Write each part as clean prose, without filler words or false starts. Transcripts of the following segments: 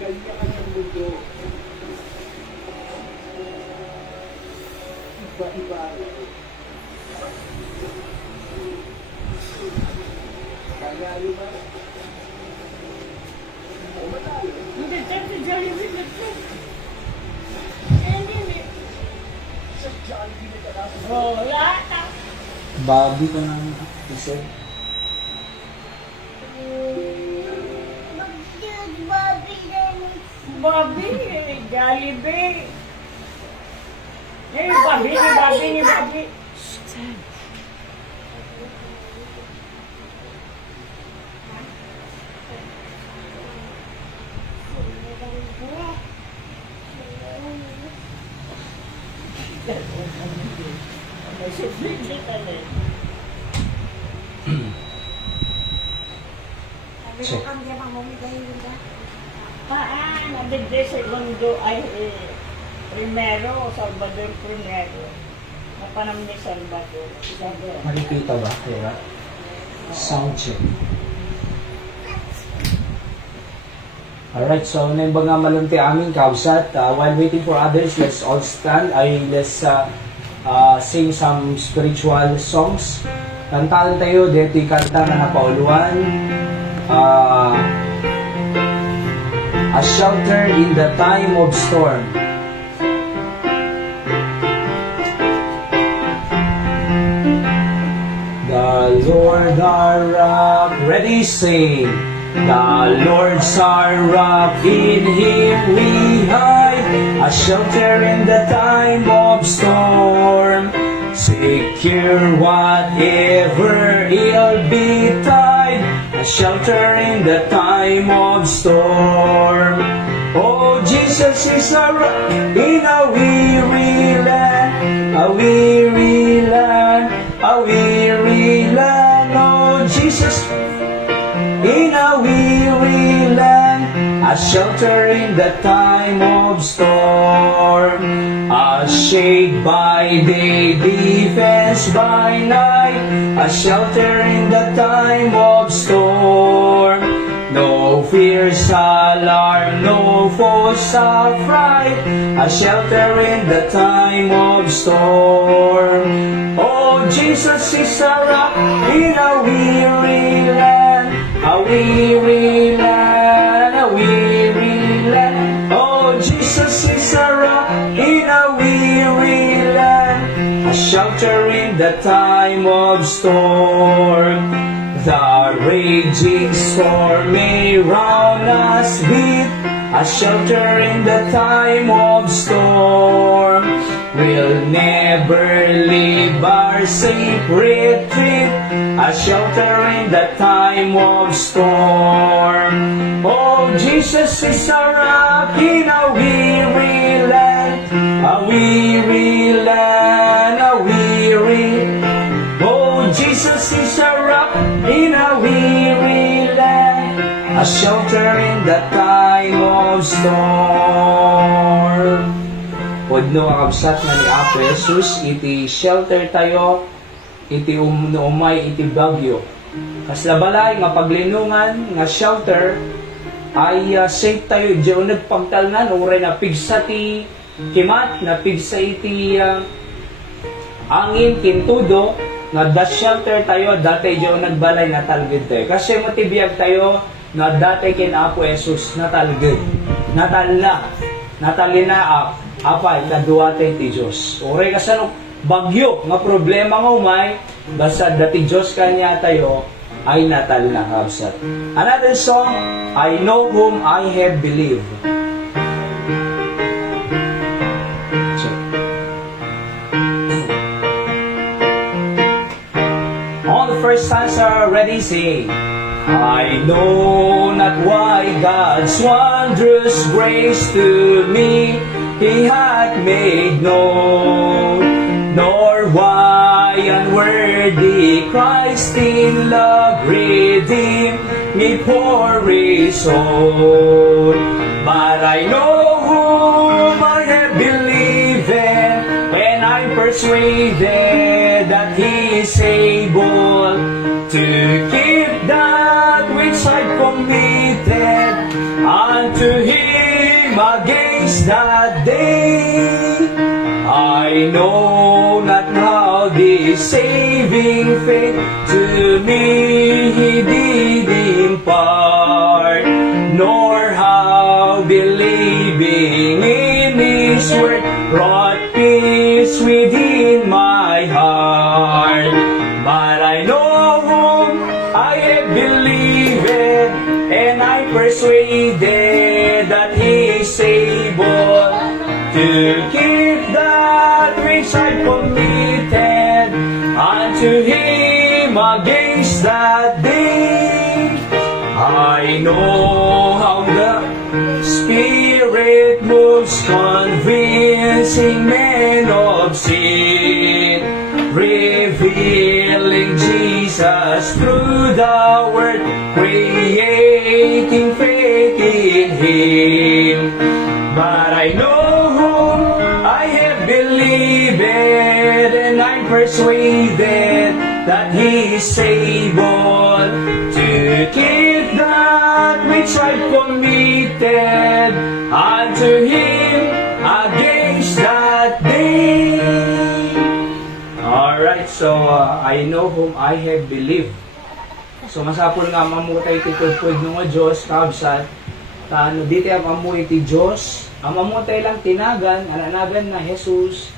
Kanya-kanyang mundo. Iba-iba. Kaya ba? O matalo. Hindi, dati Jollibee na ito. Hindi. Sa Jollibee na talaga. Oh, lata. Babi ka naman. Isa. Bobby, Jollibee. Bobby. Check. Nabigay segundo ay primero, Salvador primero. Napanam ni Salvador. Makikita ba? Kaya? Sound check. Alright, so na ba nga malunti aming kausat. While waiting for others, let's all stand. Let's sing some spiritual songs. Kantahan tayo, dito kanta na napauluan. A shelter in the time of storm. The Lord our rock, ready sing. The Lord's our rock, in Him we hide. A shelter in the time of storm. Secure whatever ill betide. A shelter in the time of storm. Oh, Jesus is a rock in a weary land, a weary land, a weary land. Oh, Jesus in a weary land, a shelter in the time of storm. A shade by day, defense by night, a shelter in the time of storm. No fears, alarm, no foes affright, a shelter in the time of storm. Oh, Jesus is a rock in a weary land, a weary land, a weary land. Oh, Jesus is a rock in a weary land, a shelter in the time of storm. The raging storm may round us beat, a shelter in the time of storm. We'll never leave our safe retreat, a shelter in the time of storm. Oh, Jesus is a rock in a weary land, a weary land, a weary. Oh, Jesus is a rock in a weary land, a shelter in the time of storm. Pudno akabsat na ni Apo Jesus, iti shelter tayo, iti umay, iti bagyo. Kaslabalay nga paglinungan, nga shelter, ay safe tayo, diyo nagpagtalnan, uray na pigsa ti kimat, na pigsa iti angin, kintudo, nga da shelter tayo, dati diyo nagbalay na talgid tayo. Kasi matibiyag tayo, nga dati kin Apo Jesus, natalgid, natalinaap, apay, kaduwate ti Diyos. Uray kasano, bagyo, nga problema nga umay, basta dati Diyos kanya tayo, ay natal na kabsat. Another song, I Know Whom I Have Believed. All the first times are ready, sing. I know not why God's wondrous grace to me He hath made known, nor why unworthy Christ in love redeemed me for His own. But I know whom I have believed when I'm persuaded that He is able to keep that which I've committed unto Him against that day. I know not how this saving faith to me He did impart, nor how believing in His word brought peace within my heart. But I know whom I have believed, and I'm persuaded that He is able to keep that which I committed unto Him against that day. I know how the Spirit moves, convincing men of sin, revealing Jesus through the Word, creating faith in Him. But I know whom I have believed, and I'm persuaded that He is able to keep that which I committed unto Him against that day. Alright, so I know whom I have believed. So masapol nga mamutay ti tudpod nga Diyos, kabsat, ano, dito ang amuy ti Diyos, ang mamutay lang tinagan, ananagan na Jesus,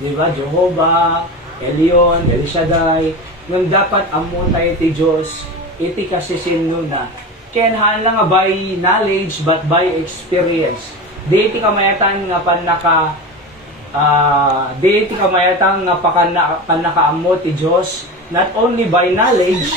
di ba, Jehovah, Elion, El Shaddai, nung dapat amutay ti Diyos, iti kasi sinuna. Kenhan lang by knowledge, but by experience. Di iti kamayatan nga di iti kamayatan nga panakaammo ti Diyos, not only by knowledge,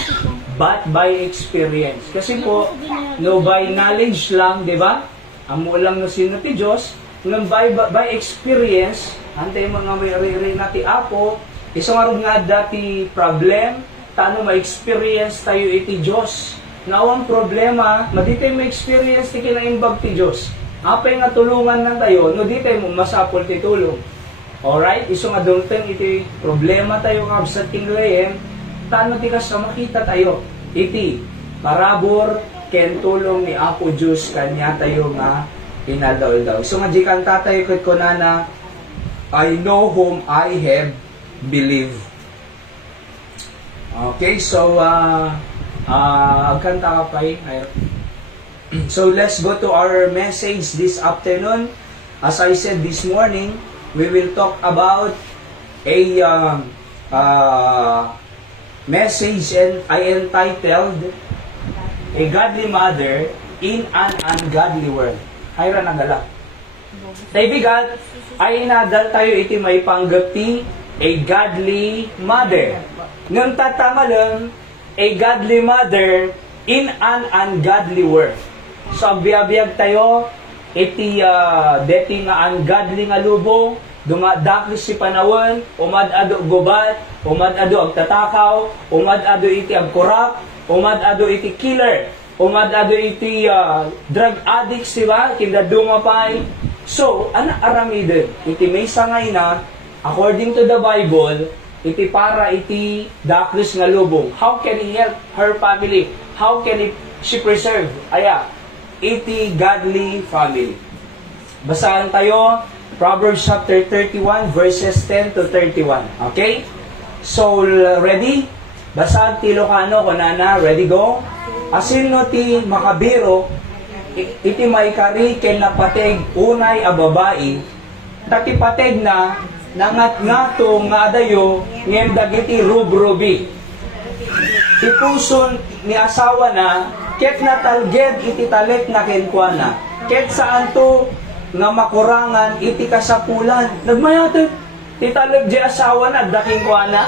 but by experience. Kasi po, no by knowledge lang, di ba? Amo lang no sino ti Diyos, no by experience, antay mga may nati Apo, isang arog nga dati problem, tano ma-experience tayo iti Diyos. Nawang problema, maditay ma-experience ti kinaimbag ti Diyos. Apay nga tulungan lang tayo, no ditay mo masapol ti tulong. Alright, iso nga doon iti problema tayo kabsat tinglayen, tano ti kas makita tayo, iti parabor ken tulong ni Apo Diyos kanya tayo nga inadaw-daw. So nga di kan tatay ko na I know whom I have believed. Okay, so agkanta ka pa So let's go to our message this afternoon. As I said this morning, we will talk about a message and I entitled A Godly Mother in an Ungodly World. Hayra na gala. Kaibigan, ay inadal tayo iti may panggapti a godly mother. Nung tatamalang a godly mother in an ungodly world. So biyabiyag tayo iti deti nga ungodly nga lubong, dumadakis si panawan, umad-ado gubat, umad-ado agtatakaw, umad-ado iti agkurap, umad-ado iti killer, umad-ado iti drug addicts, diba? Kinda dumapay. So, aramidin, iti may sangay na, according to the Bible, iti para iti dakis nga lubong. How can he help her family? How can she preserve? Iti godly family. Basahan tayo, Proverbs chapter 31, verses 10 to 31. Okay? So, ready? Basahan ti Ilocano, kunana, ready, go? Asin no ti makabiro, iti maikari ken napateg unay a babae, tati pateg na nangat-ngato nga adayo ngem dagiti rubrubi. Ipuson ni asawa na ket natalged iti talet na kenkwana. Ket saan to nga makurangan iti kasapulan. Nagmayatet ti taleg di asawa na daking kwana.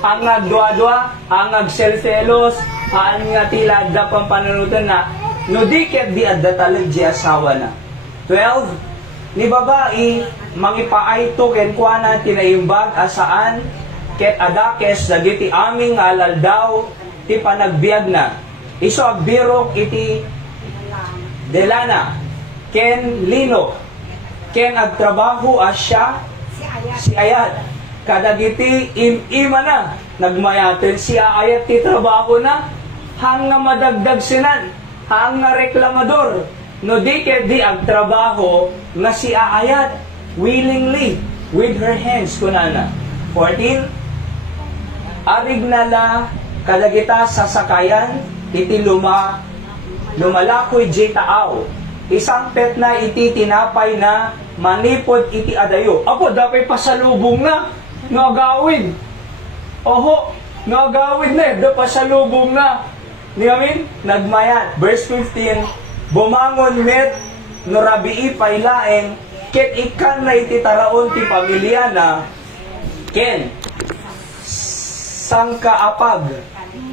Ang nagdua-dua, ang nagselselos, ang nga tilada pang panunutan na no di ket di adda taleg di asawa na. 12. Ni babae mangipaay to ken kuana tinaimbag asaan ket adakes dagiti aming alaldaw ti panagbiag na. Iso agbirok iti delana ken lino ken agtrabaho asya si ayat kadagiti ima na nagmayaten si ayat ti trabaho na hang nga madagdag sinan hang nga reklamador no di ket di ag trabaho nga si aayat willingly with her hands kunana. 14, arig nala kadagita sa sakayan iti lumalakoy di taaw. Isang pet na iti tinapay na manipod iti adayo. Apo, dapat pasalubong na. Ngagawid. Oho, ngagawid na. Da pasalubong na. Di amin? Nagmayat. Verse 15, bumangon met no rabii pailaeng ket ikan na iti taraon ti pamilya na ken sangkaapag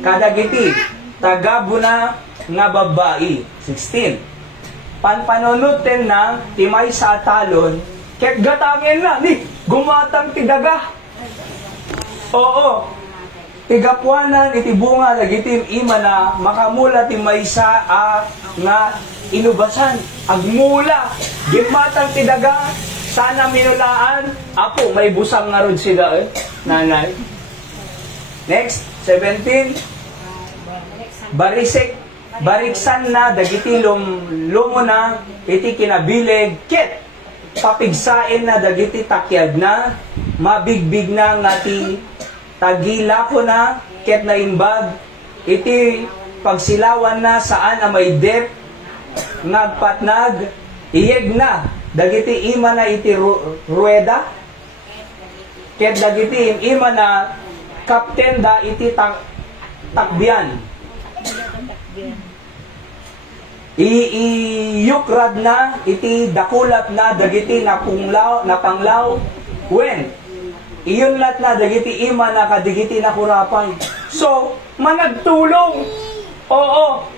kadagiti tagabuna nga babae. 16, panpanunutin na timay sa talon ket gatangin na ni gumatang tidaga. Oo, tigapuanan iti bunga dagitim ima na makamula timay sa nga inubasan agmula gimatang tidaga sana minulaan. Apo, may busang nga rod sila nanay. Next, 17, bariksan na dagiti lumo na iti kinabileg ket papigsain na dagiti takyag na mabigbig na nga ti tagila ko na ket naimbag iti pagsilawan na saan a may dep ngagpatnag iyeg na dagiti ima na iti rueda ket dagiti ima na kapten da iti takbian iyukrad na iti dakulap na dagiti napanglaw wen iyunlat na dagiti ima na kadigiti nakurapay. So managtulong. Oo,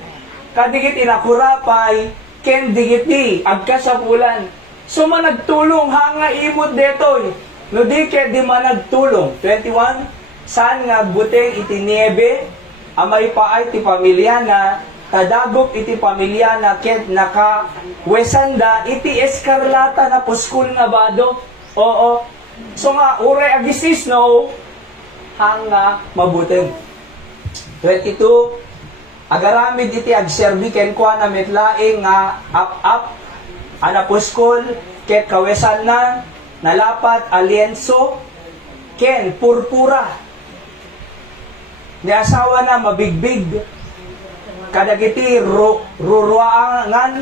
kadigiti nakurapay ken digiti agkasapulan. So managtulong hanga imot detoy no di ket di managtulong. 21, saan nga buteng iti niebe amay paay ti pamilya na tadagop iti pamilya na ket naka-wesanda iti eskarlata na puskul nga bado. Oo. So nga, ure agisis no, hanga mabuteng. 22, agaramid iti agserbi ken kwa na metlaing nga up ana puskul ket kawesan na nalapat alienso ken purpura. Ni asawa na mabigbig kadagiti ruruangan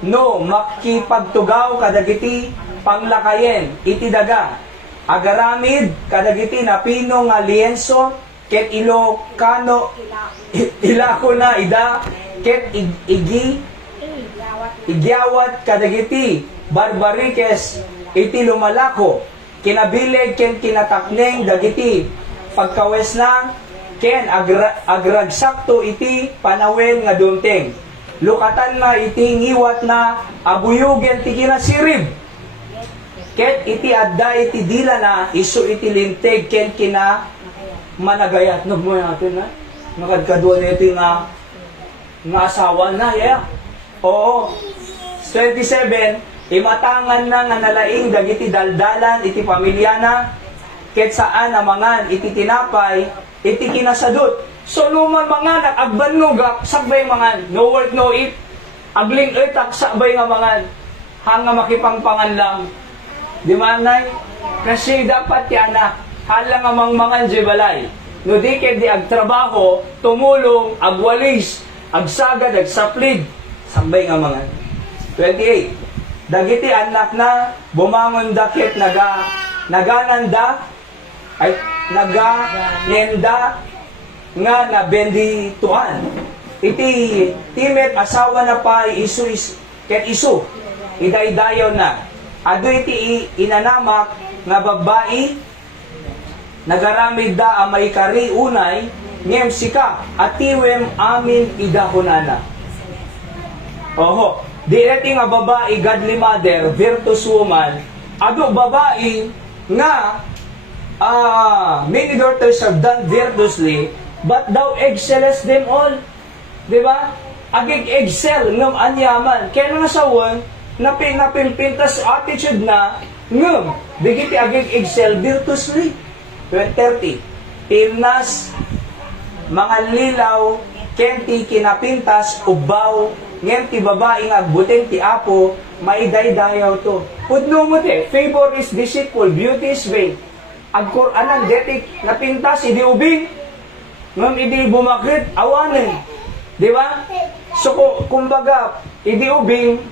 no makipagtugaw kadagiti panglakayen iti daga agaramid kadagiti napino nga lienso ket ilokano ilako na ida ket igyawat kadagiti barbarikes iti lumalako kinabileg ken kinatakneng dagiti pagkawes na ken agragsakto iti panawen nga dumteng lukatan na iti ngiwat na abuyugen ti kinasirib ket iti adda iti dila na isu iti linteg ken kina managayat nagmo natin na nakadkadwa na iti nga asawa na oo. 27, imatangan na nga nalaing dagiti daldalan iti pamilya na ket saan amangan iti tinapay iti kinasadot. So luman mangan agbanugak sakbay mangan no work no eat agling etak sakbay nga mangan hanga makipangpangan lang di manay kasi dapat ti anak hala nga mangmangan di balay no di ket di agtrabaho tumulong agwalis agsagad agsaplid sakbay nga mangan. 28, dagiti anak na bumangon dakit nagananda ay naganenda nga nabendituan iti timet asawa na pa isu ket isu idaydayaw na adu iti inanamak nga babae nagaramid da amay kari unay ngem sika atiwem amin idahunana. Oho, di iti nga babae godly mother virtuous woman adu babae nga many daughters have done virtuously, but thou excellest them all. Diba? Agig excel ngam anyaman. Kaya nga sawon, napinpintas attitude na ngam. Digiti agig excel virtuously. 30. Pilnas, mga lilaw, kenti kinapintas, ubaw, ngem ti babae nga agbuting ti apo, maidaydayaw to. Pudno mo te, favor is deceitful, beauty is vain. Agkuranan, detik, napintas, idi ubing, ngem idi bumakit, awanin. Di ba? So, kumbaga, idi ubing,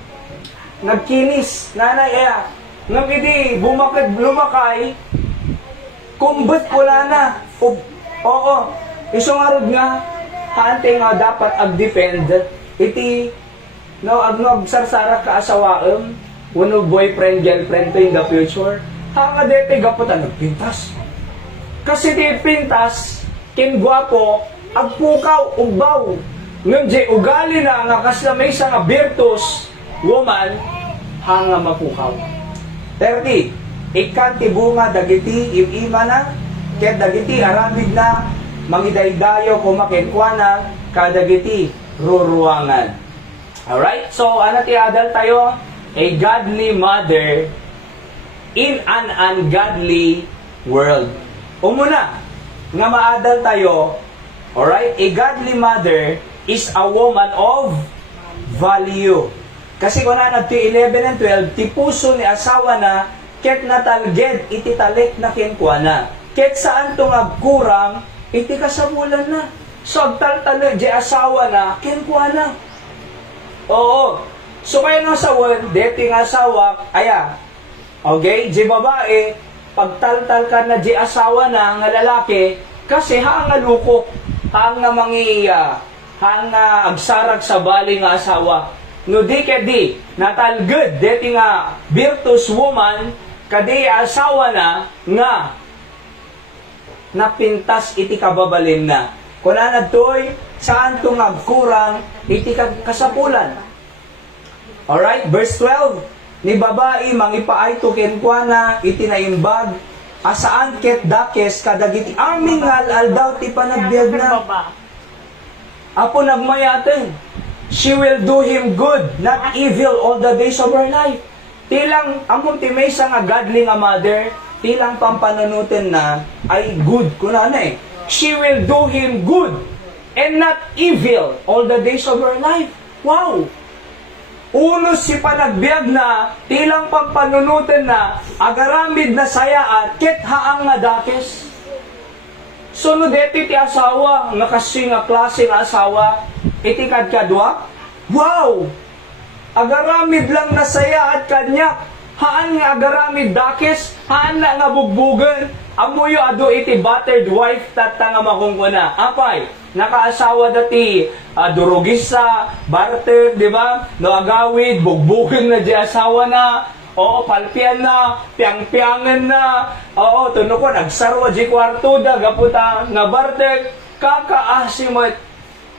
nagkinis, nanay, ngem idi bumakit, lumakay, kumbet pula na. Oo, isungarod nga, hante nga dapat ag-defend, iti, no, agsarsara ka asawaem, uno boyfriend, girlfriend to in the future, hanga dete gaputan nagpintas. Kasi ti pintas, kingwapo, agpukaw, ubaw, ngem je ugali na nga kasla may isa nga virtus, woman, hanga mapukaw. 30, ikan ti bunga dagiti imima na, ket dagiti aramid na, mangidaydayo kumakinkwana, kadagiti ruruangan. Alright? So, ano ti adal tayo? A godly mother in an ungodly world. Umuna, nga maadal tayo, alright? A godly mother is a woman of value. Kasi kung na ti 11 and 12, ti puso ni asawa na, ket natalged iti talik na kinkwana. Ket saan to agkurang, iti kasabulan na. So, agtaltalo, di asawa na, kinkwana. Oo. So, kayo ng asawan, deti nga asawa, okay, di babae, pagtaltal ka na di asawa na, nga lalaki, kasi haang nga lukok, haang nga mangiya, haang nga agsarag sa bali nga asawa. No di kedi, natalged, deti nga virtus woman, kadi asawa na, nga, napintas iti kababalin na. Kung to'y, saan itong agkurang iti kasapulan. Alright, verse 12. Ni babae, mangipaay to kenkwana, iti naimbag, asaan ket dakes, kadagiti aming al daw ti panagbiag na. Apo nagmayaten. She will do him good, not evil all the days of her life. Tilang, among ti may nga godly nga mother, tilang pampanunutin na ay good. Kunana she will do him good and not evil all the days of her life. Wow! Uno si panagbiag na tilang pampanunutin na agaramid na sayaan ket haang nga dakes. Sunod iti ti asawa nga kasi nga klase nga asawa iti kadkadwa. Wow! Agaramid lang na saya at kanyak. Haan nga agaramid dakes, haan na nga bugbugan, amuyo ado iti battered wife tata nga makungkuna. Apay, nakaasawa dati, durugisa, barter, di ba? No agawid, bugbugan na di asawa na, oo, palpian na, piang-piangan na, oo, tuno ko, nagsarwa di kwarto da, gaputa, nga barter, kakaasimot,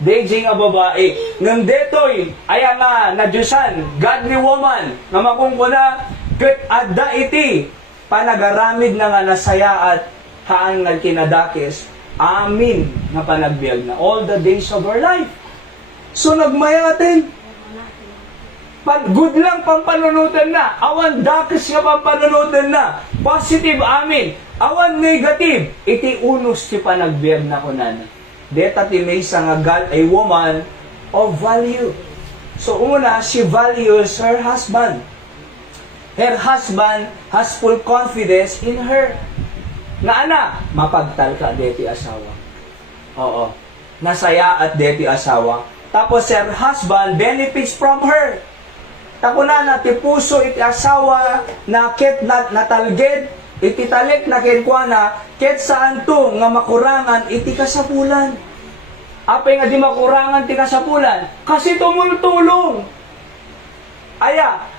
DJ nga babae. Ngam detoy, aya nga, nadyusan, godly woman, nga makungkuna, ket adda iti panagaramid na nga nasaya at haan nga kinadakes amin nga panagbiag na all the days of our life. So nagmayatin good lang pampanunutan na, awan dakes nga pampanunutan na, positive amin, awan negative, iti unos ti panagbiag na kunan. Deta ti maysa nga God, a woman of value. So una, she values her husband. Her husband has full confidence in her. Nga ana, mapagtal ka deti asawa. Oo. Nasaya at deti asawa. Tapos her husband benefits from her. Takuna na ti puso iti asawa na ket natalged, iti talik na kenkwana, ket saan to nga makurangan iti kasapulan. Apay nga di makurangan ti kasapulan? Kasi tumultulong.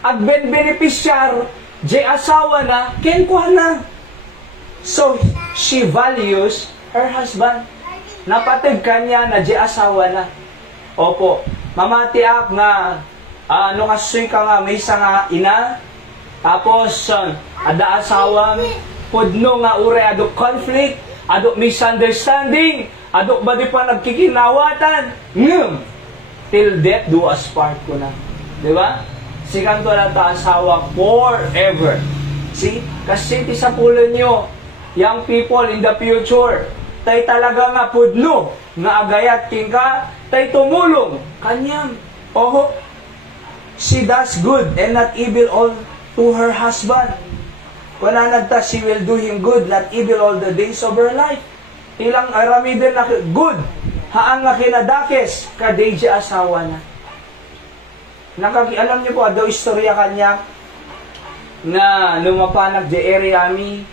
Agben-beneficiar, di asawa na, kenkwa na. So, she values her husband. Napatid kanya na di asawa na. Opo, mamatiak nga, kasoy ka nga, may isa nga ina, tapos, ada asawa, pudno nga ure, ado conflict, ado misunderstanding, ado ba di pa nagkikinawatan, till death do us part ko na. Diba? Sikan to na ta asawa forever. See? Kasi ti sa pulo nyo, young people in the future, tay talaga nga pudno, nga agayat king ka, tay tumulong, kanyang. Oho, she does good and not evil all to her husband. Kunanad ta, she will do him good, not evil all the days of her life. Ilang aramiden na good, haang nga kinadakes, kadayja asawa na. Alam niyo po, daw istorya kanya, na lumapanag di Eriami,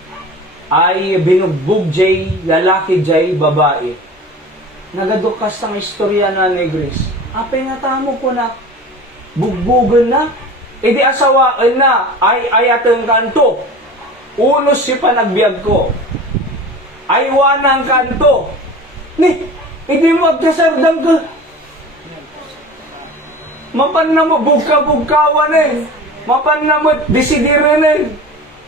ay binugbog jay, lalaki jay, babae. Nagadukas ang istorya na Negris. Apay nga tamo ko na, bugbugan na, di asawaan na, ay ayatang kanto. Unos si panagbiag ko. Ay wanang kanto. Ni, hindi mo agkasardang ka. Mapan na mo, bugka-bugkawan eh. Mapan na mo, disidirin eh.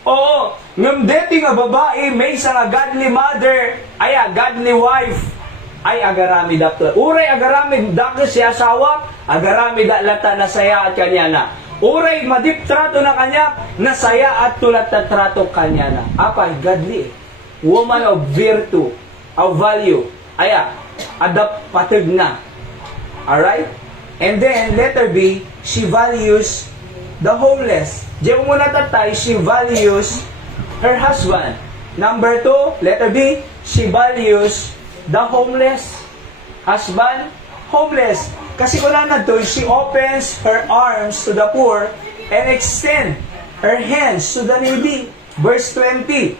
Oo, ngamdeti nga babae, may isa nga godly mother, ay godly wife, ay agarami dakto. Uray agarami dakto si asawa, agarami lata na saya at kanya na. Uray madip trato na kanya, nasaya at tulat na trato kanya na. Apay, godly. Woman of virtue, of value. Adapt patag na. Alright? And then, letter B, she values the homeless. Diyan muna tatay, she values her husband. Number 2, letter B, she values the homeless. Husband, homeless. Kasi kung na to, she opens her arms to the poor and extend her hands to the needy. Verse 20,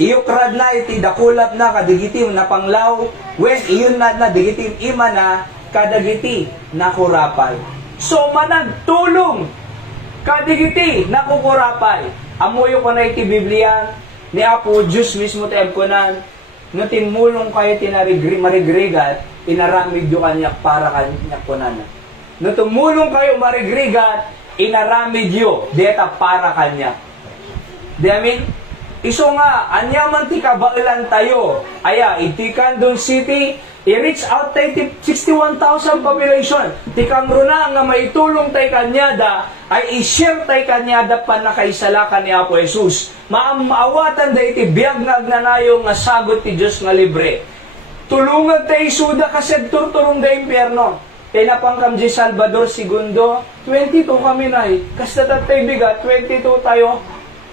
iyukrad na iti dakulap na kadigitim na panglaw, when iyon na digitim ima na kadagiti na kurapay. So managtulong kadigiti na kukurapay. Amuyo ko na iti Biblia ni Apo Diyos mismo tayo ko na no tinmulong kayo marigrigat, inaramid yung kanya para kanya ko na. No tumulong kayo marigrigat, inaramid yung deta para kanya. Di amin? Iso nga, anyaman ti kabailan tayo. Iti Candon City, i-reach out tayo 61,000 population. Ti kamruna nga maitulong tayo kanyada, ay i-share tayo kanyada pa na kaisalakan ni Apo Jesus. Maamawatan da iti biyag nga agnanayo nga sagot ti Diyos nga libre. Tulungan tayo suda kasi turturong da impyerno. Pinapangkam di Salvador II, 22 kami na eh. Kasi tatay bigat, 22 tayo.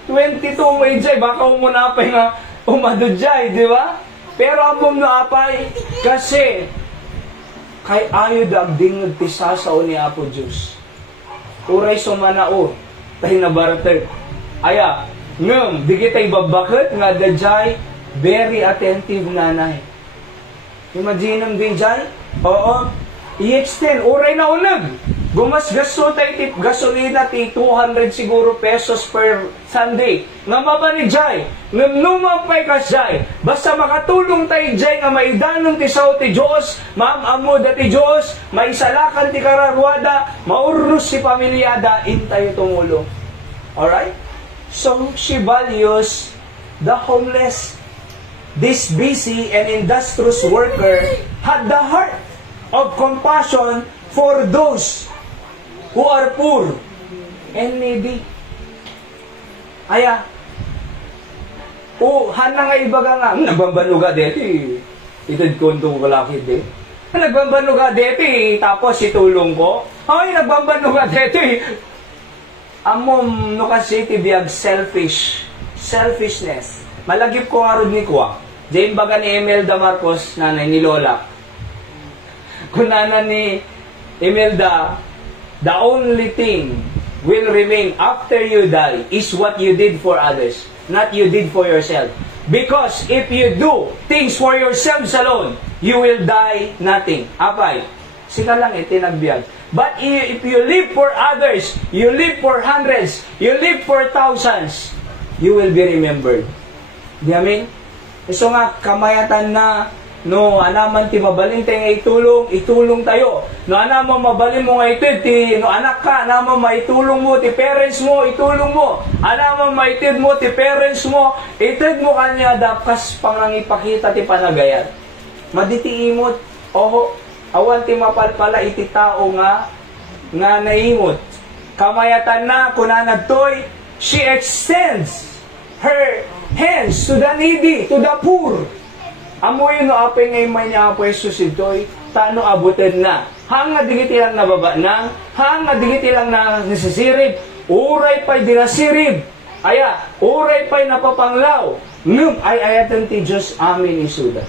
22 may jay, baka umuna pa nga umadudjay, di ba? Pero ang bumna apay, kasi kay ayo dagding nagtisasao ni Apo Diyos. Uray sumanao, tayo na barater. Ngam, di kita'y babakit nga dajay, very attentive nanay. Imagine ang dajay? Oo. I-extend, uray na unag. Gumasgaso tayo tip gasolina ti 200 siguro pesos per Sunday. Nga mabani jay, ngam numapay ka jay. Basta makatulong tayo jay nga maidanong ti sao ti Diyos, maamamo da ti Diyos, maisalakan ti kararwada, maurnos si pamilyada, in tayo tumulong. Alright? So, she values the homeless. This busy and industrious worker had the heart of compassion for those who are poor and needy. Hana nga ibaga nga, nagbambanuga deti. Itad ko itong kalakid eh. Nagbambanuga deti, tapos itulong ko. Nagbambanuga deti. Amom, no kasi tibiyag selfishness. Malagip ko nga rin ni Kwa. Diyan baga ni Imelda Marcos, nanay ni Lola. Kunana ni Imelda, the only thing will remain after you die is what you did for others, not you did for yourself. Because if you do things for yourselves alone, you will die nothing. Apay, sika lang tinagbiag. But if you live for others, you live for hundreds, you live for thousands, you will be remembered. Di amin? So nga, kamayatan na, no, anaman ti mabalin tayo nga itulong tayo. No, anaman mabalin mo nga itid, no, anak ka, anaman maitulong mo, ti parents mo, itulong mo. Anaman maitid mo, ti parents mo, itid mo kanya, dapas pangang ipakita ti panagayat. Maditi imot, awan ti mapalpala, iti tao nga naimot. Kamayatan na, kunanagtoy, she extends her hands to the needy, to the poor. Amoy no apay ngay may niya Apo Jesus ito'y tano abutin na. Hanga digiti lang nababa ng Nga digiti lang na nisisirib. Uray pa'y dinasirib. Aya, uray pa'y napapanglaw. Ngum ay ayatan ti Diyos amin isuda.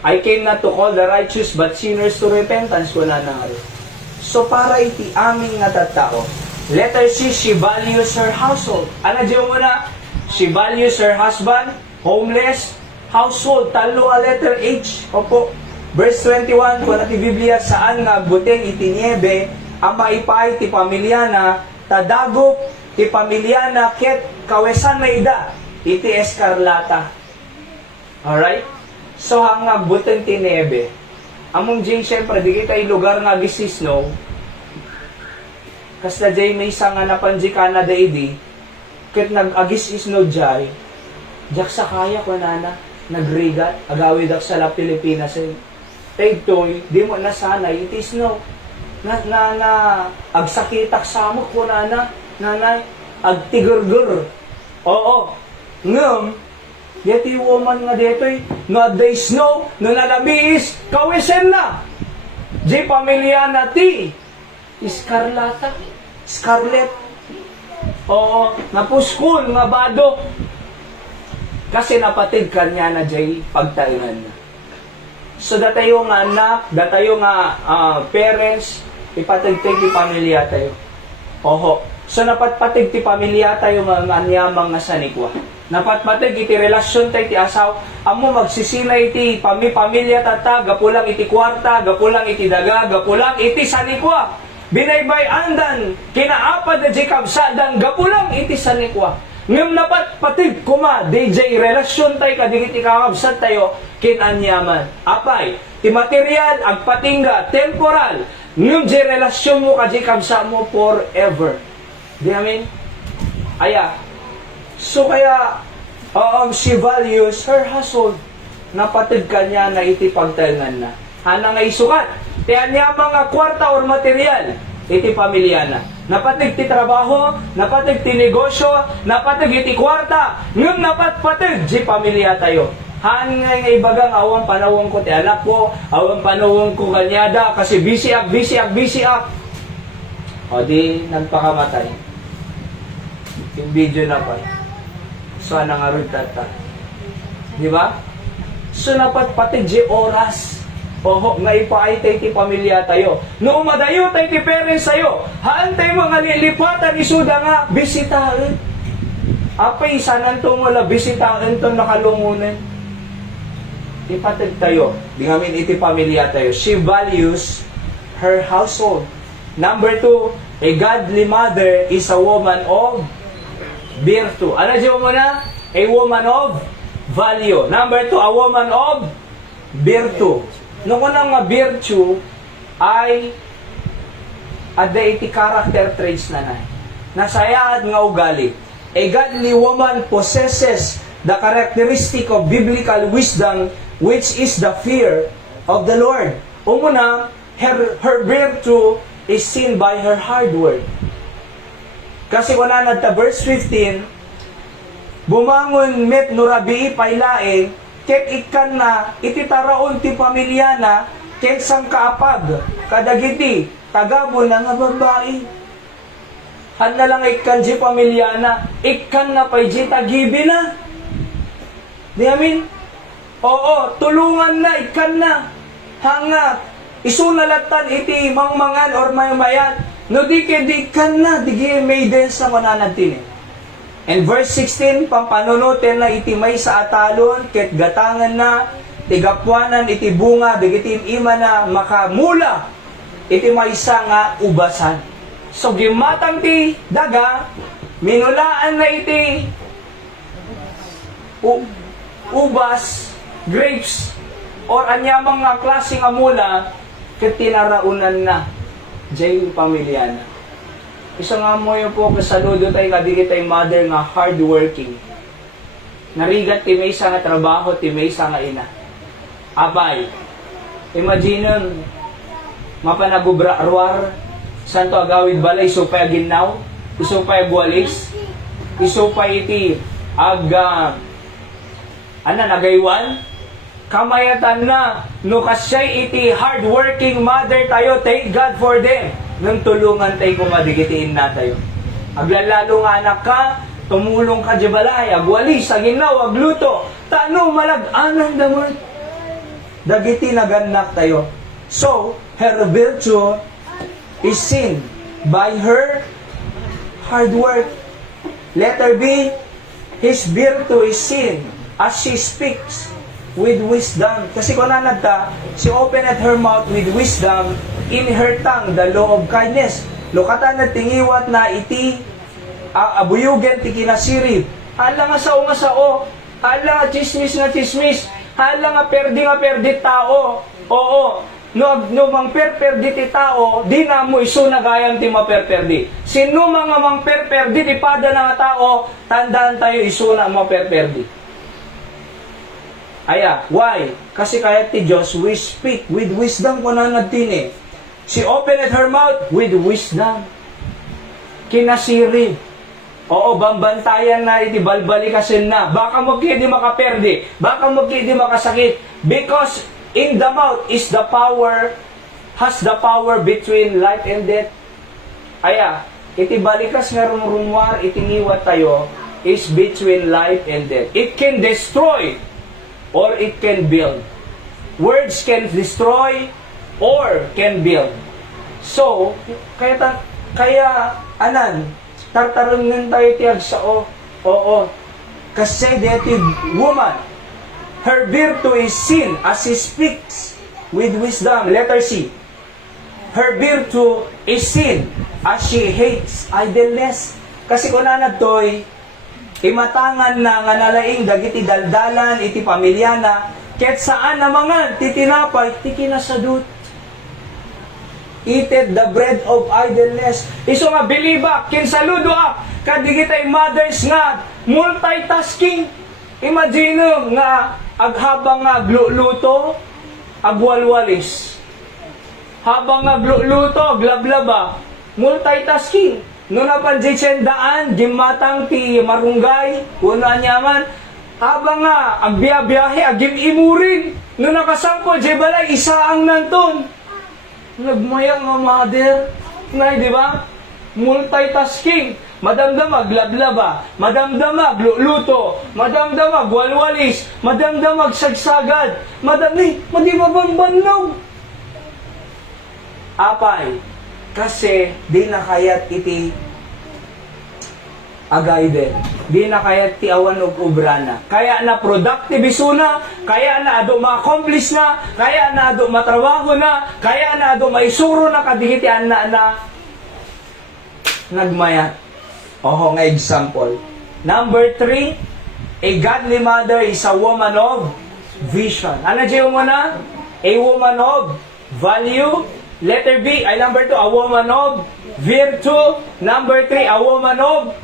I came not to call the righteous but sinners to repentance. Wala na nga rin. So para iti amin nga tattao. Letter C, she values her household. Ano diyo muna? She values her husband, homeless, household. Talo a letter H. Opo. Verse 21, kung nati Biblia, saan nga buteng iti niebe, ang maipay ti pamilya na, tadagop ti pamilya na, ket kawesan na ida, iti eskarlata. Alright? So, ang nga buteng ti niebe, among jing, syempre, di kita lugar nga gisisno, kasla jay may isa nga napanji ka na daidi, ket nag-agis isno jay, jak sa kaya ko nana, nagrigat, agawid ak sa la Pilipinas eh. Toy, di mo nasanay, it is no. Agsakitak samok ko nana, nanay, agtigurgur. Oo, ngam, yeti woman nga detoy, no day snow, no nalabis, kawisen na. Di pamilya na ti, iskarlata, scarlet. Oo, napuskul, nga bado. Kasi napatid kanya na jay pagtainan na. So datayo nga anak, datayo nga parents, ipatagtig ti pamilya tayo. Oho. So napatpatig ti pamilya tayo nga anyamang nga sanikwa. Napatpatig iti relasyon tayo ti asaw. Amo magsisinay iti pamilya tata, gapulang iti kwarta, gapulang iti daga, gapulang iti sanikwa. Binaybay andan, kinaapad na di kabsadan, gapulang iti sanikwa. Ngam napat patig kuma, DJ, relasyon tayo kadigit ikakabsat tayo, kinanyaman. Apay, ti material, agpatingga, temporal, ngam di relasyon mo kadig kabsa mo forever. Di amin? Aya. So kaya, she values her household. Napatig kanya na iti pagtalingan na. Hana nga isukat, ti anya mga kwarta or material, iti pamilya na. Napatig ti trabaho, napatig ti negosyo, napatig iti kwarta, ngam napatpatig di pamilya tayo. Haan nga ibagang awang panawang ko ti anak ko, awang panawang ko kanyada, kasi busy up. O di, nagpakamatay. Yung video na pa. So, nga rin tata. Di ba? So, napatpatig di oras. Oho, nga ipaaytay ti pamilya tayo. No madayo tayo ti parents tayo. Haan tayo mga lilipatan isuda nga, bisitahin. Apay, sanan to wala bisitahin to nakalungunan. Ipatid tayo. Di ngamin iti pamilya tayo. She values her household. Number 2, a godly mother is a woman of virtue. Ano siya mo na? A woman of value. Number 2, a woman of virtue. Nung unang nga virtue ay ada iti character traits na nasayaan nga ugali. A godly woman possesses the characteristic of biblical wisdom, which is the fear of the Lord. Umuna, her virtue is seen by her hard work. Kasi kung nanad verse 15, bumangon met nurabii pailaeng, ket ikan na ititaraon ti pamilya na ket sang kaapag kadagiti tagabo na nga babae. Han na lang ikan di pamilya na ikan na pay di tagibi na. Di amin? Oo, tulungan na ikan na. Hanga isunalatan iti mangmangan or maymayan. No di ikan na digi maiden sa mananatin. And verse 16, pampanunutin na iti may sa atalon, ket gatangan na, tigapwanan iti bunga, digitim ima na makamula, iti may sa nga ubasan. So, gimatang ti daga, minulaan na iti ubas, grapes, or anyamang nga klaseng amula, ket tinaraunan na, jay pamilya na. Isa nga mo yung po kasaludo tayo kadigi tayo mother nga hardworking. Narigat ti may isa nga trabaho, ti may isa nga ina. Abay, imagine mapanagubra arwar, santo agawid balay, isupay aginaw, isupay buwalis, isupay iti nagaywan, kamayatan na, no kasyay iti hardworking mother tayo, thank God for them. nang tulungan tayo kung madigitiin na tayo. Aglalalo nga anak ka, tumulong ka di balay, agwalis, aginaw, agluto, tano malag-anan damot. Dagiti naganak tayo. So, her virtue is seen by her hard work. Letter B, his virtue is seen as she speaks with wisdom. Kasi kung nanagta, she opened her mouth with wisdom, in her tongue the law of kindness. Lukatan na tingiwat na iti abuyugen ti kinasirip. Hala nga sao, hala nga chismis na chismis, hala nga perdi tao. Oo, no mang perperdi ti tao, di na mo iso nagayang ti maperperdi. Sino mga mang perperdi ti pada na nga tao, tandaan tayo iso na maperperdi. Aya, why? Kasi kaya ti Diyos, we speak with wisdom kung nanagtini. She opened her mouth with wisdom. Kinasiri. Oo, bambantayan na iti balbalikasin na. Baka mo di makaperdi. Baka mo di makasakit. Because in the mouth is the power, has the power between life and death. Aya, iti balikas nga rumrumwar, itingiwat tayo, is between life and death. It can destroy or it can build. Words can destroy or can build. So, kaya anan, tartarunin tayo tiyag sa oo. Kasi deti woman, her virtue is seen as she speaks with wisdom. Letter C, her virtue is seen as she hates idleness. Kasi kung nanatoy, imatangan na nga nalaing dagiti daldalan, iti pamilyana, ket saan na mga titinapay, tikinasadut. Eated the bread of idleness. Iso nga biliba, kinsaludo kadigitay mothers nga, multitasking. Imagine nga, aghabang nga gluluto, agwalwalis. Habang nga gluluto, aglablaba, multitasking. No napanjitsendaan, gimatang ti marunggay, una nyaman, habang nga, agbiyabiyahe, agim imurin. No nakasampo, jebalay, isa ang nanton. Nagmaya nga mother. Ngay, di ba? Multitasking. Madamdamag lablaba. Madamdamag luto. Madamdamag walwalis. Madamdamag sagsagad. Madi mabambanlaw. Apay. Kasi di na kayat iti agayden. Di na kayat ti awan og ubrana. Kaya na productive isuna, kaya na ado ma-accomplish na, kaya na ado matrabaho na, kaya na ado maisuro na kadigitian na nagmayat. Oho nga example. Number 3, a godly mother is a woman of vision. Ano dyan mo na? A woman of value. Letter B, ay number 2, a woman of virtue. Number 3, a woman of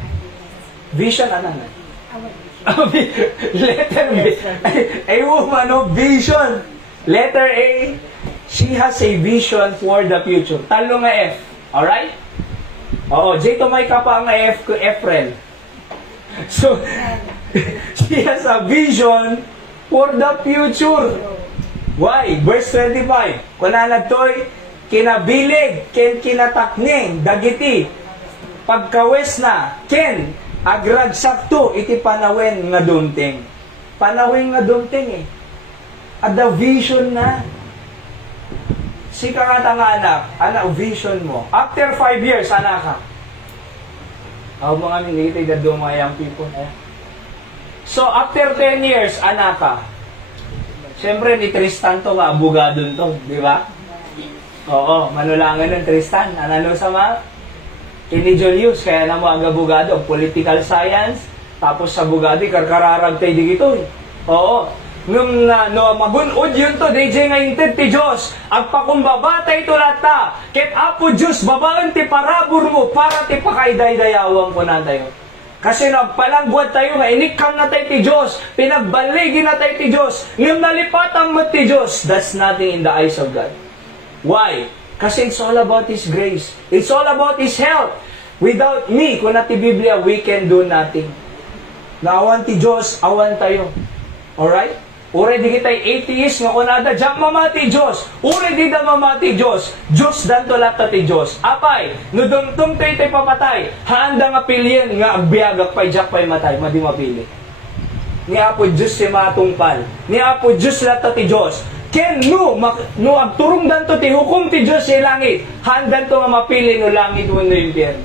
vision. Ano na? Letter B, a woman of vision. Letter A, she has a vision for the future. Talo nga F. Alright? Oo, J to may ka pa ang F, Efren. So, she has a vision for the future. Why? Verse 25. Kunanad to'y, kinabilig, ken kinatakning, dagiti, pagkawes na, ken, agragsakto, iti panawen nga dumting. Panawen nga dumting eh. At the vision na. Si karata nga anak, vision mo. After 5 years, anak ka. Mga minitay na dumayang people. So, after 10 years, anak ka. Siyempre, ni Tristan to nga, abogado to, di ba? Oo, manulangan ng Tristan. Ano sa mga? Kini Julius, kaya na mo ang abogado, political science, tapos sa abogado, karkararag tayo dito. Oo, nung magunod yun to, DJ nga inted ti Diyos, agpakumbaba tayo tulata, ket apo Diyos, babaan ti parabor mo, para ti pakaiday-dayawang ko na tayo. Kasi nagpalangguad tayo nga, inikam na tayo ti Diyos, pinagbaligin na tayo ti Diyos, ngayong nalipatan mo ti Diyos, that's nothing in the eyes of God. Why? Kasi it's all about His grace. It's all about His help. Without me, kung nati Biblia, we can do nothing. Na awan ti Diyos, awan tayo. Alright? Ure di kita'y atheist nga kunada, diyan mamati Diyos. Ure di da mamati Diyos. Diyos danto lata ti Diyos. Apay, no dumtum tayo tayo papatay, haanda nga pilyen nga agbiagak pa'y jak pa'y matay, madi mapili. Ni Apo Diyos si matungpal. Ni Apo Diyos lata ti Diyos. Ken no agturong danto ti hukom ti Diyos si langit, handan to nga mapili no langit wenno impyerno.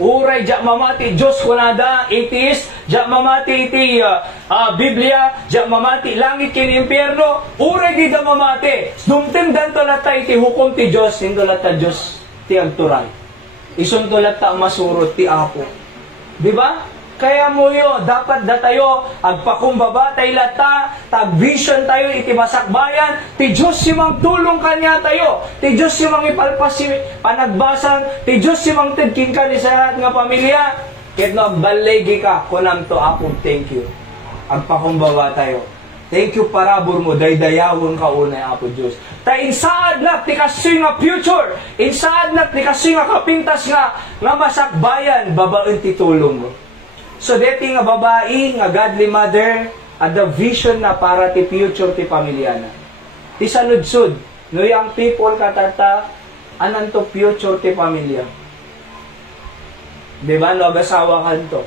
Uray, jak mamati, Diyos kunada, atheist, jak mamati iti Biblia, jak mamati, langit kini impyerno, uray di da mamati. Dumtim danto lata iti hukom ti Diyos, hindi lata Diyos ti agturay. Isunto lata masurot ti Apo. Diba? Kaya mo yo, dapat da tayo, agpakumbaba tayo lata, tag-vision tayo, iti masakbayan, ti Diyos simang tulong kanya tayo, ti Diyos simang ipalpas si panagbasan, ti Diyos simang tidkin ka ni sa nga pamilya, kit no, agbalegi ka, kunam to Apo, thank you. Agpakumbaba tayo. Thank you parabor mo, daydayawon ka unay Apo Diyos. Ta insaad na, ti kasoy nga future, insaad na, ti kasoy nga kapintas nga masakbayan, babaen ti tulong mo. So, deti nga babae, nga godly mother, at the vision na para ti future ti pamilya na. Ti saludsud, no yung people katata, anan to future ti pamilya. Diba, no, agasawa kan to.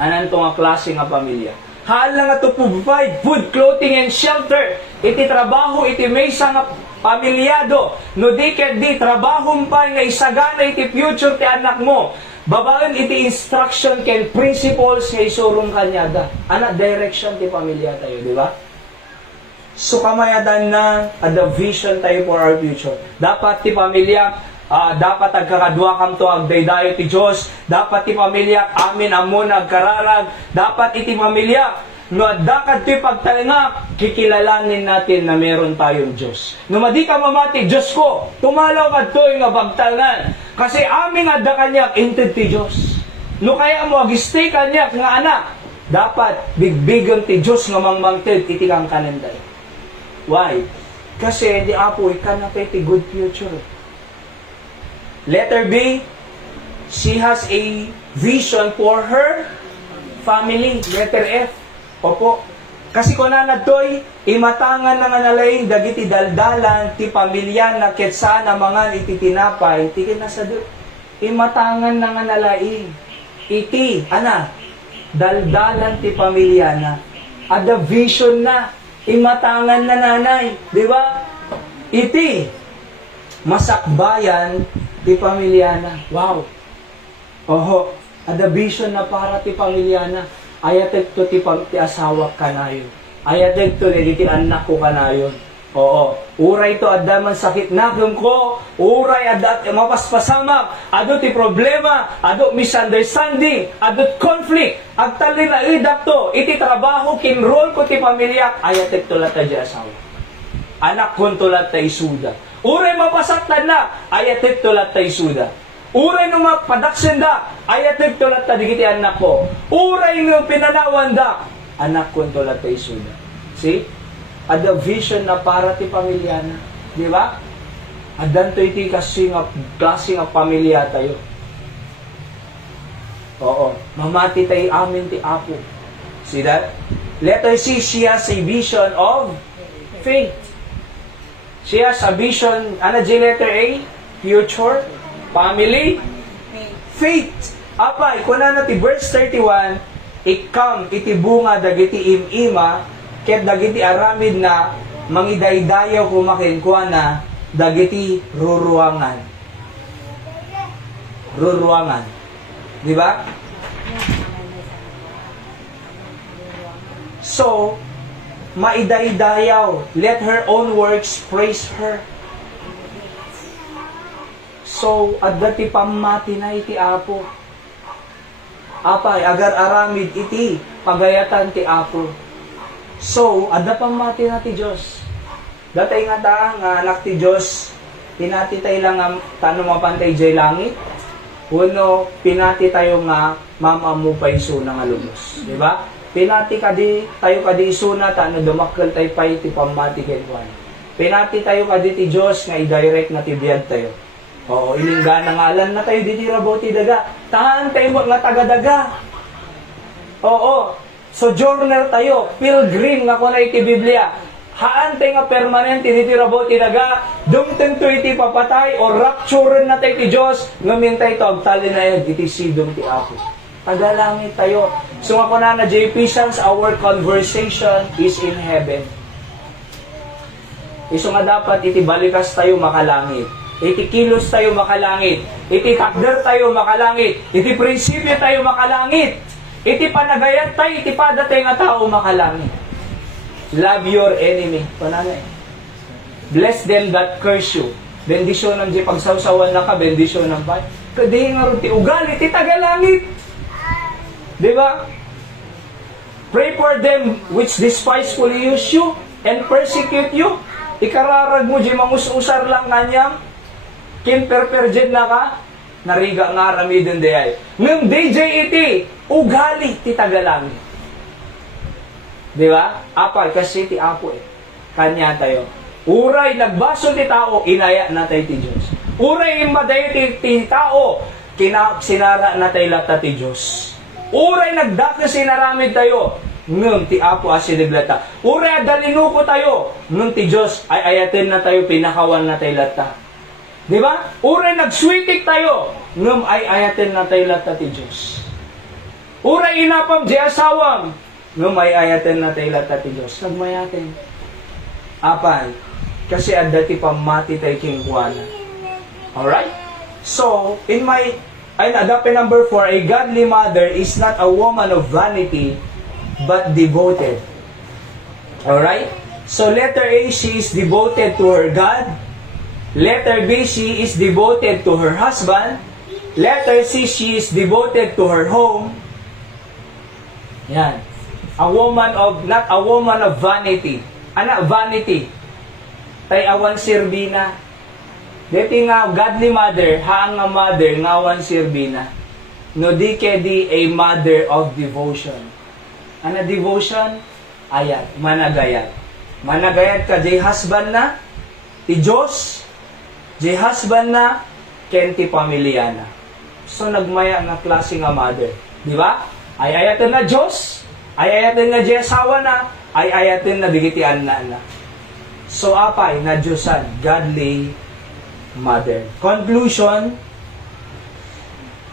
Anan to nga klase nga pamilya. Haan lang nga to provide food, clothing, and shelter. Iti trabaho, iti maysa nga pamilyado. No di ket di, trabahong pa nga isagana iti future ti anak mo. Babaen iti instruction ken principles nga isurong kanyada. Ana direction ti pamilya tayo, di ba? So kamayadan na the vision tayo for our future. Dapat ti pamilya dapat agkakadwa kam to agdaydayo ti Dios. Dapat ti pamilya amin amon agkararag. Dapat iti pamilya no adakad ti pagtalingak, kikilalanin natin na meron tayong Diyos. No madi ka mamati, Diyos ko, tumalaw ka to nga bagtalangan. Kasi aming adda kanyak, inted ti Diyos. No kaya mo, agistay kanyak nga anak, dapat bigbigan ti Diyos nga mangmangted, itikang kanenday. Why? Kasi di Apo, ikanapay ti good future. Letter B, she has a vision for her family. Letter F, opo. Kasi kung nanatoy, imatangan na nga nalaing dagiti daldalan, ti pamilya na ketsa na mga ititinapay, tikin na sa doon. Imatangan na nga nalaing. Iti, daldalan ti pamilya na. Ada vision na. Imatangan na nanay. Di ba? Iti, masakbayan ti pamilya na. Wow. Oho, ada vision na para ti pamilya na. Ayatek to ti asawa kanayon. Ayatek to ti anak ko kanayon. Oo. Uray to adaman sakit nakem ko. Uray adat mapaspasamak. Ado ti problema. Ado misunderstanding. Ado conflict. Agtalin na idak to. Iti trabaho kinrol ko ti pamilya. Ayatek to lata di asawa. Anak ko to lata isuda. Uray mapasaktan na. Ayatek to lata isuda. Uray nung mapadaksin da, ayatek to lata digiti anak ko. Uray nung pinanawan da, anak ko to lata isuda. See? Ada vision na para ti pamilya na. Di ba? Adan to iti kasi nga klase nga pamilya tayo. Oo. Mamati tayo amin ti Apo. See that? Letter C, she has a vision of faith. She has a vision, letter A? Future. Family? Faith. Apay, kuna na ti verse 31, ikam iti bunga dagiti imima, ket dagiti aramid na mangidaydayaw kumakinkwa na dagiti ruruangan. Ruruangan. Di ba? So, maidaydayaw. Let her own works praise her. So, adda ti pamati na iti Apo. Apay, agar aramid iti pagayatan ti Apo. So, adda pamati na ti Diyos. Datay nga ta, nga anak ti Diyos, pinati tayo lang nga tanong mapantay jay langit. Uno, pinati tayo nga mamamu pa isuna nga lumos. Diba? Pinati kadi, tayo kadi isuna, tano dumakkel tayo pa iti pamati kenkuan. Pinati tayo kadi ti Diyos, nga i-direct na ti biyad tayo. Oo, ilingga na ngalan na tayo, di rabaw ti daga. Tahan tayo nga taga-daga. Oo, sojourner tayo, pilgrim nga kuna iti Biblia. Haan tayo nga permanent, tinitirabo, tinaga, dumten to iti papatay, o rapture na tayo ti Diyos, ngamin tayo to, agtali na yan, iti sidong ti Apo. Tagalangit tayo. So nga kuna na, Ephesians, our conversation is in heaven. Iso nga dapat, iti balikas tayo makalangit. Iti kilos tayo makalangit. Iti takder tayo makalangit. Iti prinsipyo tayo makalangit. Iti panagayat tayo, iti padatay nga tao makalangit. Love your enemy. Pananay. Bless them that curse you. Bendisyon ng di pagsawsawan na ka, bendisyon ng pay. Kadi nga rin ti ugali, ti tagalangit. Diba? Pray for them which despitefully use you and persecute you. Ikararag mo, di mangus-usar lang kanyang. Kimperperjed na ka. Nariga nga ramidin di ay. Ngam DJ iti, ugali ti tagalangit. Di ba? Apal, kasi ti Apo Kanya tayo. Uray, nagbaso ti tao, inaya na tayo ti Diyos. Uray, imaday ti tao, sinara na tayo lata ti Diyos. Uray, nagdak na sinaramid tayo, ngam ti Apo asiniglata. Uray, dalinuko tayo, ngam ti Diyos, ay ayatin na tayo, pinakawan na tayo lata. Di ba? Uray, nagswitik tayo, ngam ay ayatin na tayo lata ti Diyos. Uray, inapam di asawam, ngam ay ayatin na tayo lata ti Diyos. Nagmayatin. Apay, kasi adati pamati tayo kingkuana. Alright? So, adapin number 4, a godly mother is not a woman of vanity, but devoted. Alright? So, letter A, she is devoted to her God. Letter B, she is devoted to her husband. Letter C, she is devoted to her home. Yan. Not a woman of vanity. Vanity. Tay awan sirbina. Deti nga, godly mother, haang nga mother, ngawan sirbina. No di kedi a mother of devotion. Devotion? Ayat, managayat. Managayat ka, jay husband na, ti Diyos, jay husband na, ken ti pamilya na. So, nagmaya nga klase nga mother. Di ba? Ay ayatin na Diyos, ay ayatin na jay asawa na, ay ayatin na digitian na. So, apay, na Diyosan, godly mother. Conclusion,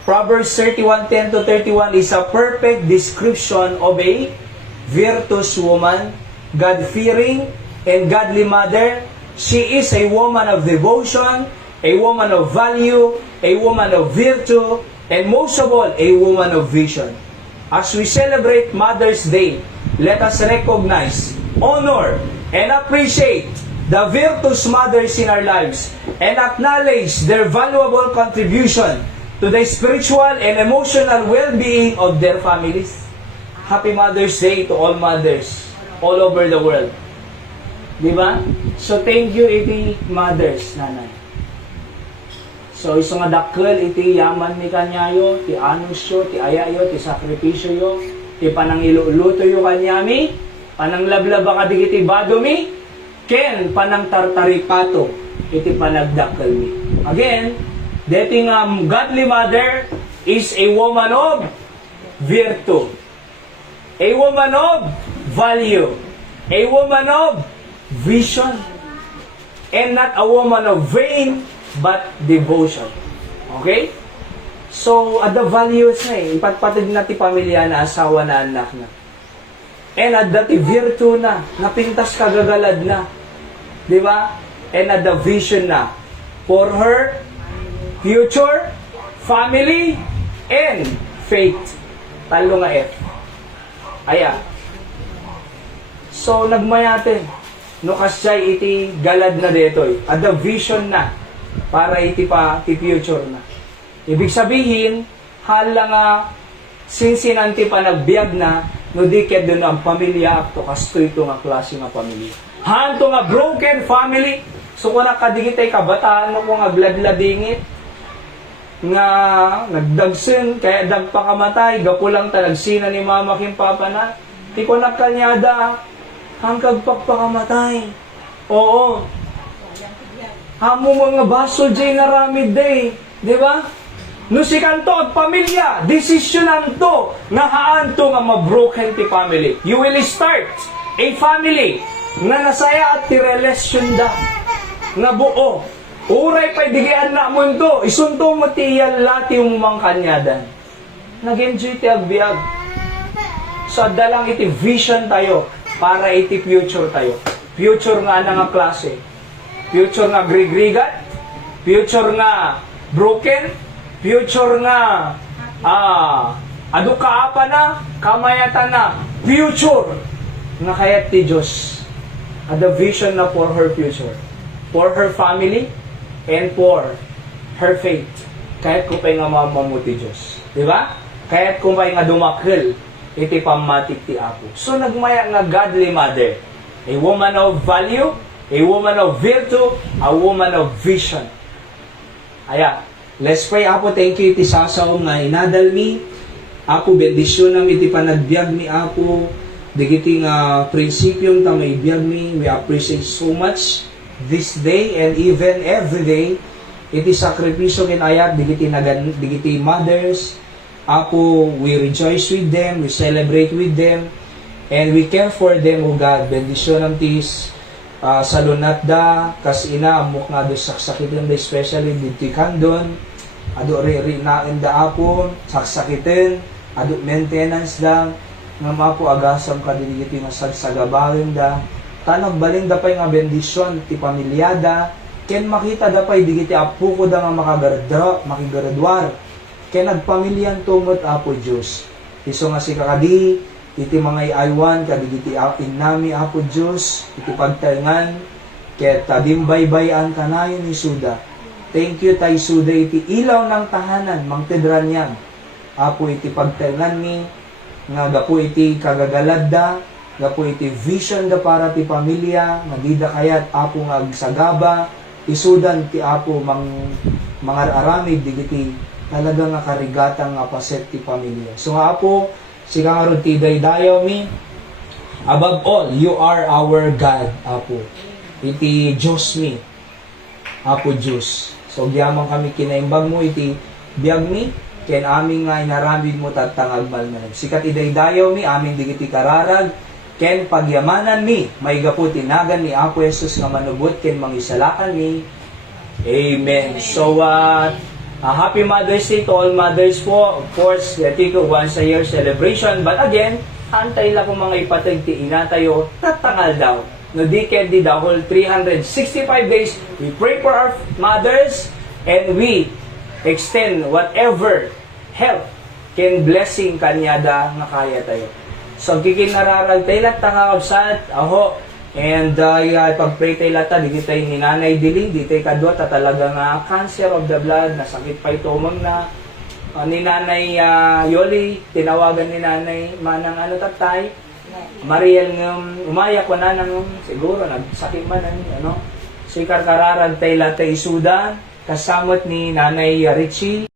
Proverbs 31:10-31 is a perfect description of a virtuous woman, God-fearing, and godly mother. She is a woman of devotion, a woman of value, a woman of virtue, and most of all, a woman of vision. As we celebrate Mother's Day, let us recognize, honor, and appreciate the virtuous mothers in our lives and acknowledge their valuable contribution to the spiritual and emotional well-being of their families. Happy Mother's Day to all mothers all over the world. Diba? So thank you iti mothers, nanay. So iso nga dakkel iti yaman ni kanyayo, ti anusyo, ti ayayo, ti sakripisyo yo, ti panangiluluto yo kanyami, pananglablaba kadigiti badomi, ken panang tartaripato iti panagdakkel mi. Again, dating godly mother is a woman of virtue, a woman of value, a woman of vision, and not a woman of vain but devotion. Okay? So, at the values na ipatpatid na ti pamilya na asawa na anak na. And at the virtue na, napintas kagagalad na. Di ba? And at the vision na for her future, family, and faith. Talo nga F. Aya. So, nagmayatin. No kasyay iti galad na detoy. At the vision na para iti future na. Ibig sabihin, hala nga sinsinanti pa nagbiag na no di ket doon ang pamilya to kastoy to nga klase nga pamilya. Hanto nga broken family. So kung nakadigitay kabataan mo kung agladladingit nga nagdagsin kaya dagpakamatay gapulang talagsina ni mama kim papa na ti ko nakanyada hangkag pagpakamatay. Oo. Hamo mga baso jay naramid day, di ba? No si kanto ag pamilya, desisyonan to nga haan to nga mabroken ti family. You will start a family nga nasaya at ti relasyon da nga buo. Uray pa'y digian na mo to, isunto mo ti yalla ti umang kanyadan. Nag-enjoy ti agbiag. So dalang iti vision tayo para iti future tayo. Future nga na nga klase. Future nga grigrigat. Future nga broken. Future nga adu kaapa na, kamayatan na. Future nga kayat ti Diyos. The vision na for her future. For her family and for her faith. Kahit kupay nga mamamuti Diyos. Diba? Kahit kupay nga dumakil iti pamatik ti Apo. So nagmaya nga godly mother. A woman of value, a woman of virtue, a woman of vision. Aya, let's pray. Apo, thank you iti sasaw nga inadal mi. Apo, bendisyon nam iti panagbiag mi Apo. Digiti nga prinsipyong ta may biag mi. We appreciate so much this day and even every day. Iti sakripisyo kinayat digiti mothers. Apo, we rejoice with them, we celebrate with them, and we care for them, O God. Bendisyon ng tis salunat da, kas ina, amok nga do saksakitin da, especially dito kandon, ado nain da Apo, saksakitin, ado maintenance da, nga mapo agasam ka dinigiti nga sagsagabarin da, tanong baling da pa'y nga bendisyon, ti pamilyada, ken makita da pa'y digiti apo ko da nga makigraduar, kaya nagpamilyan tumot Apo Diyos. Iso nga si kakadi, iti mga iaywan, kadigiti inami Apo Diyos, iti pagtalingan, kaya tadimbaybayan ka na yun ni Suda. Thank you tay Suda, iti ilaw ng tahanan, mangtidran yan. Apo iti pagtalingan ni, nga gapo iti kagagalad da, gapo iti vision da para ti pamilya, nga di da kayat Apo nga agsagaba, isudan ti Apo mga aramid, digiti talaga nga karigatang nga paset ti pamilya. So nga po, sika nga ron ti daydayaw mi, above all, you are our God, Apo. Iti Diyos mi, Apo Diyos. So giyaman kami kinaimbag mo, iti biyag mi, ken aming nga inaramid mo tatangag malmanag. Sika ti daydayaw mi, aming digiti kararag, ken pagyamanan mi, may gapu tinagan ni Apo Jesus nga manubot, ken mangisalakan mi. Amen. So, happy Mother's Day to all mothers po. Of course, ito once a year celebration. But again, antay lang kung mga ipatag ti ina tayo, tatangal daw. No, di the whole 365 days, we pray for our mothers and we extend whatever help ken blessing kanyada nga kaya tayo. So, kikinararag tayo lahat tangakabsat, aho, and pag-pray tayo lata, di tayo ni Nanay Dili, di tayo kadwa, talaga nga cancer of the blood, nasakit pa ito na ni Nanay Yoli, tinawagan ni Nanay Manang tatay, Mariel ng umaya ko na nang siguro, nagsakit man si karkararag tayo lata isuda, kasamot ni Nanay Richie,